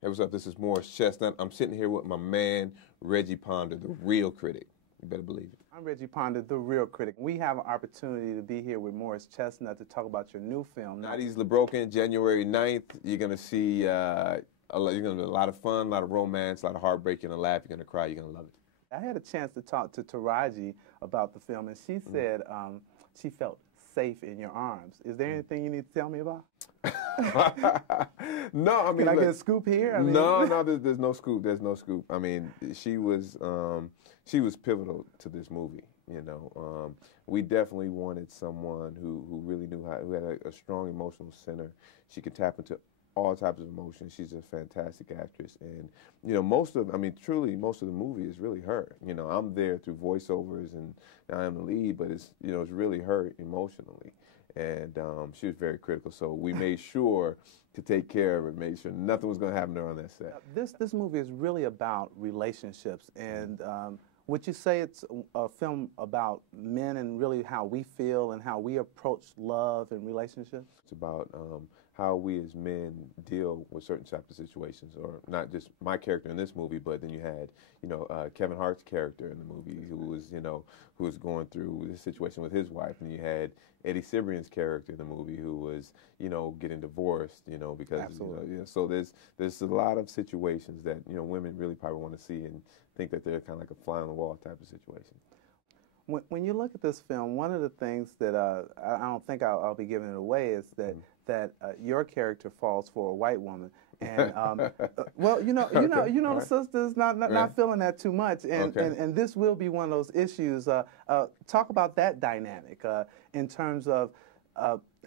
Hey, what's up? This is Morris Chestnut. I'm sitting here with my man, Reggie Ponder, the Reel Critic. You better believe it. I'm Reggie Ponder, the Reel Critic. We have an opportunity to be here with Morris Chestnut to talk about your new film. Nighties LeBroken, January 9th. You're going to see you're going to do a lot of fun, a lot of romance, a lot of heartbreak. You're going to laugh, you're going to cry, you're going to love it. I had a chance to talk to Taraji about the film, and she said she felt safe in your arms. Is there anything you need to tell me about? No, I mean, can I get a scoop here? I mean, no, there's no scoop. There's no scoop. I mean, she was pivotal to this movie. You know, we definitely wanted someone who really knew who had a strong emotional center. She could tap into all types of emotions. She's a fantastic actress, and you know, truly, most of the movie is really her. You know, I'm there through voiceovers, and I am the lead, but it's really her emotionally, and she was very critical. So we made sure to take care of her, made sure nothing was going to happen to her on that set. This movie is really about relationships, and would you say it's a film about men and really how we feel and how we approach love and relationships? It's about how we as men deal with certain types of situations, or not just my character in this movie, but then you had, Kevin Hart's character in the movie who was going through this situation with his wife, and you had Eddie Cibrian's character in the movie who was, getting divorced, because, so there's a lot of situations that, women really probably want to see and think that they're kind of like a fly on the wall type of situation. When you look at this film, one of the things that I don't think I'll be giving it away is that your character falls for a white woman, and well, the sister's not feeling that too much, and this will be one of those issues. Talk about that dynamic in terms of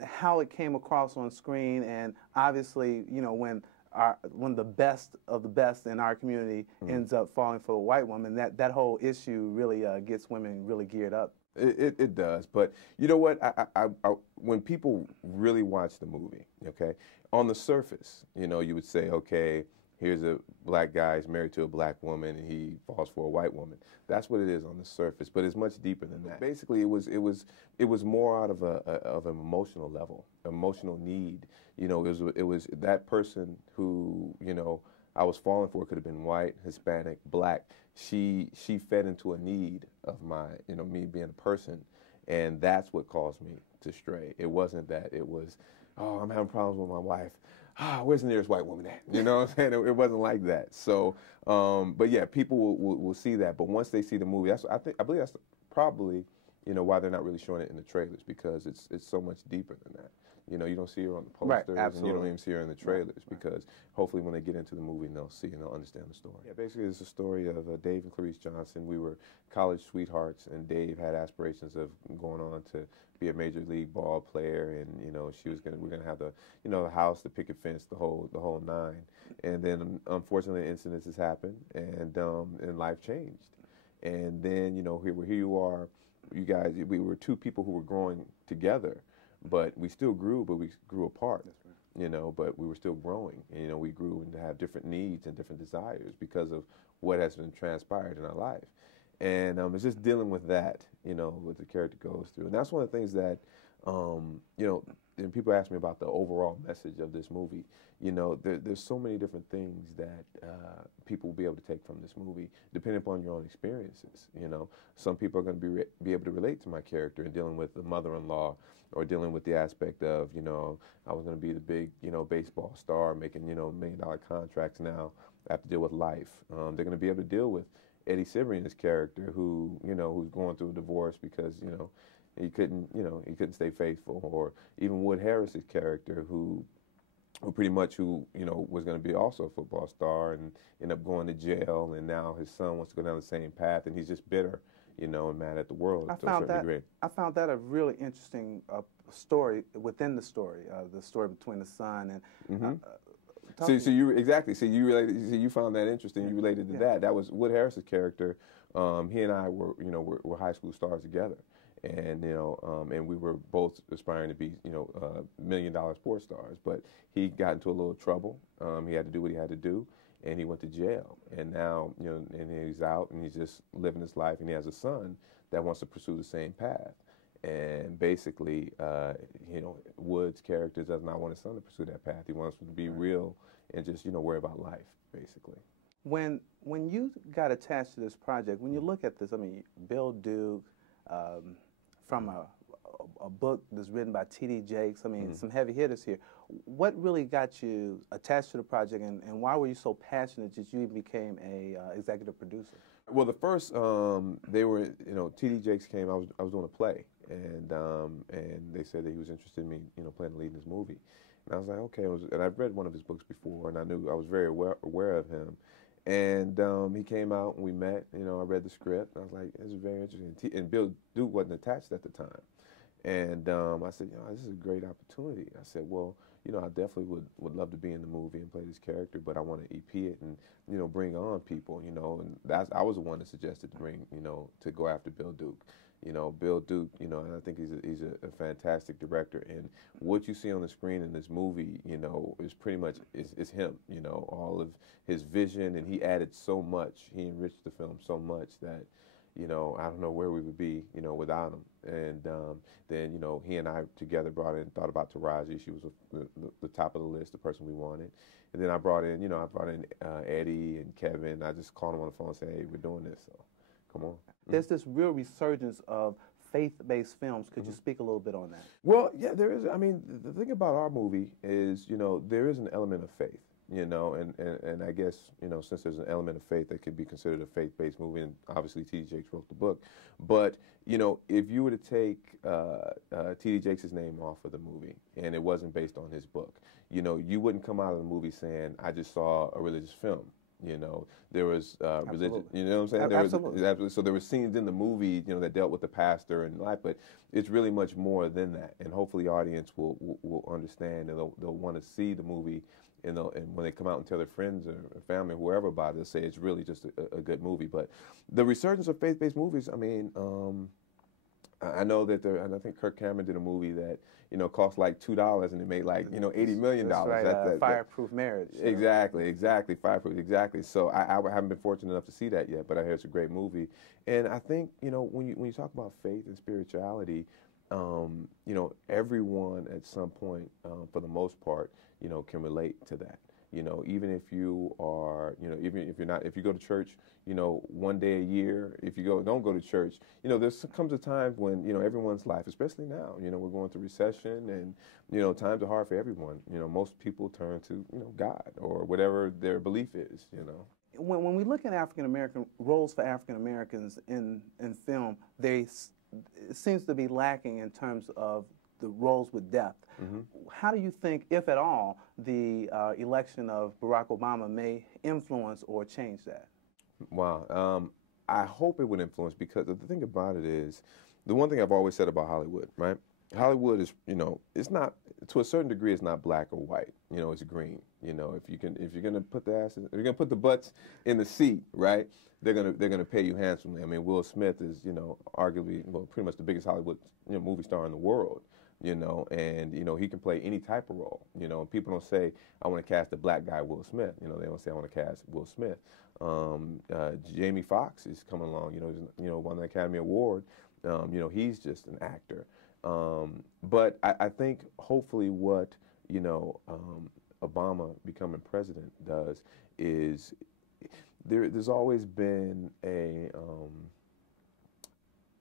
how it came across on screen, and obviously, when the best of the best in our community ends up falling for a white woman, that whole issue really gets women really geared up. It does, but you know what? When people really watch the movie, okay, on the surface, you would say, okay, here's a black guy, he's married to a black woman, and he falls for a white woman. That's what it is on the surface, but it's much deeper than that. Basically, it was more out of an emotional level, emotional need. It was that person who I was falling for. Could have been white, Hispanic, black. She fed into a need of my me being a person, and that's what caused me to stray. It wasn't that. It was, oh, I'm having problems with my wife. Where's the nearest white woman at? You know what I'm saying? It wasn't like that. So, but yeah, people will see that. But once they see the movie, I believe that's probably why they're not really showing it in the trailers, because it's so much deeper than that. You don't see her on the posters, right, and you don't even see her in the trailers, because hopefully when they get into the movie, they'll see and they'll understand the story. Yeah, basically it's a story of Dave and Clarice Johnson. We were college sweethearts, and Dave had aspirations of going on to be a major league ball player, and we're gonna have the house, the picket fence, the whole nine. And then unfortunately incidents has happened, and life changed. And then here you are, you guys. We were two people who were growing together. But we still grew, but we grew apart, but we were still growing. And, we grew and have different needs and different desires because of what has been transpired in our life. And it's just dealing with that, what the character goes through. And that's one of the things that, and people ask me about the overall message of this movie. There's so many different things that people will be able to take from this movie, depending upon your own experiences. Some people are going to be able to relate to my character in dealing with the mother-in-law, or dealing with the aspect of, I was going to be the big, baseball star making, $1 million contracts. Now I have to deal with life. They're going to be able to deal with Eddie Cibrian's character, who, who's going through a divorce because, he couldn't stay faithful. Or even Wood Harris's character, who pretty much was going to be also a football star and ended up going to jail, and now his son wants to go down the same path, and he's just bitter, and mad at the world to a certain degree. I found that a really interesting story within the story between the son and. So you exactly. So you related. So you found that interesting. You related to that. That was Wood Harris's character. He and I were, were high school stars together, and and we were both aspiring to be, $1 million sports stars. But he got into a little trouble. He had to do what he had to do, and he went to jail. And now, and he's out, and he's just living his life, and he has a son that wants to pursue the same path. And basically, Wood's character does not want his son to pursue that path. He wants him to be real and just, you know, worry about life, basically. When you got attached to this project, when you look at this, I mean, Bill Duke, from a book that's written by T.D. Jakes, I mean, some heavy hitters here. What really got you attached to the project, and why were you so passionate that you became a executive producer? Well, the first, they were, you know, T.D. Jakes came, I was doing a play, and they said that he was interested in me, you know, playing the lead in this movie. And I was like, okay, and I've read one of his books before, and I knew, I was very aware of him. And he came out and we met, you know, I read the script, and I was like, this is very interesting. And Bill Duke wasn't attached at the time. And I said, you know, this is a great opportunity. I said, well, you know, I definitely would love to be in the movie and play this character, but I want to EP it and, you know, bring on people, you know. And I was the one that suggested to bring, you know, to go after Bill Duke. You know, Bill Duke, you know, and I think he's a fantastic director. And what you see on the screen in this movie, you know, is pretty much, is him, you know, all of his vision. And he added so much. He enriched the film so much that, you know, I don't know where we would be, you know, without him. And then, you know, he and I together thought about Taraji. She was the top of the list, the person we wanted. And then I brought in, you know, Eddie and Kevin. I just called them on the phone and said, hey, we're doing this, so come on. There's this real resurgence of faith-based films. Could you speak a little bit on that? Well, yeah, there is. I mean, the thing about our movie is, you know, there is an element of faith. You know, and I guess, you know, since there's an element of faith, that could be considered a faith-based movie, and obviously T.D. Jakes wrote the book. But, you know, if you were to take T.D. Jakes' name off of the movie, and it wasn't based on his book, you know, you wouldn't come out of the movie saying, I just saw a religious film. You know, there was religion, you know what I'm saying? Absolutely. So there were scenes in the movie, you know, that dealt with the pastor and life, but it's really much more than that. And hopefully the audience will understand, and they'll want to see the movie. And when they come out and tell their friends or family or whoever about it, they'll say it's really just a good movie. But the resurgence of faith-based movies, I mean, I know that and I think Kirk Cameron did a movie that, you know, cost like $2 and it made like, you know, $80 million. That's right, Fireproof Marriage. Exactly, Fireproof, exactly. So I haven't been fortunate enough to see that yet, but I hear it's a great movie. And I think, you know, when you talk about faith and spirituality, you know, everyone at some point, for the most part, you know, can relate to that. You know, even if you are, you know, even if you're not, if you go to church, you know, one day a year, if you don't go to church, you know, comes a time when, you know, everyone's life, especially now, you know, we're going through recession and, you know, times are hard for everyone. You know, most people turn to, you know, God or whatever their belief is, you know. When we look at African-American roles for African-Americans in film, it seems to be lacking in terms of the roles with depth. How do you think, if at all, the election of Barack Obama may influence or change that? Wow. I hope it would influence, because the thing about it is, the one thing I've always said about Hollywood, right? Hollywood is, you know, it's not, to a certain degree, it's not black or white. You know, it's green. You know, if you're gonna put if you're gonna put the butts in the seat, right? They're gonna pay you handsomely. I mean, Will Smith is, you know, arguably, well, pretty much the biggest Hollywood, you know, movie star in the world. You know, and, you know, he can play any type of role. You know, people don't say, I want to cast a black guy, Will Smith. You know, they don't say, I want to cast Will Smith. Jamie Foxx is coming along, you know, won the Academy Award. You know, he's just an actor. But I think hopefully what, you know, Obama becoming president does is, there's always been a,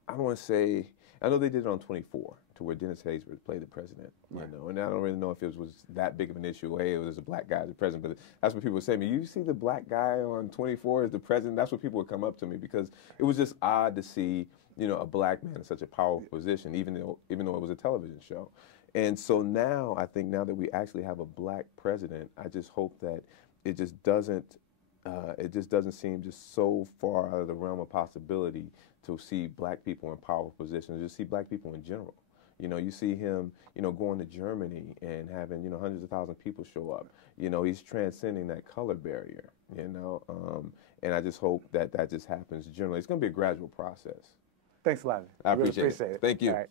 I don't want to say, I know they did it on 24. Where Dennis Haysbert played the president, you know, and I don't really know if it was that big of an issue. Hey, it was a black guy as the president, but that's what people would say to me. You see the black guy on 24 as the president? That's what people would come up to me, because it was just odd to see, you know, a black man in such a powerful position, even though it was a television show. And so now, I think now that we actually have a black president, I just hope that it just doesn't seem just so far out of the realm of possibility to see black people in powerful positions, just see black people in general. You know, you see him, you know, going to Germany and having, you know, hundreds of thousands of people show up. You know, he's transcending that color barrier, you know, and I just hope that just happens generally. It's going to be a gradual process. Thanks a lot. I appreciate it. Thank you. All right.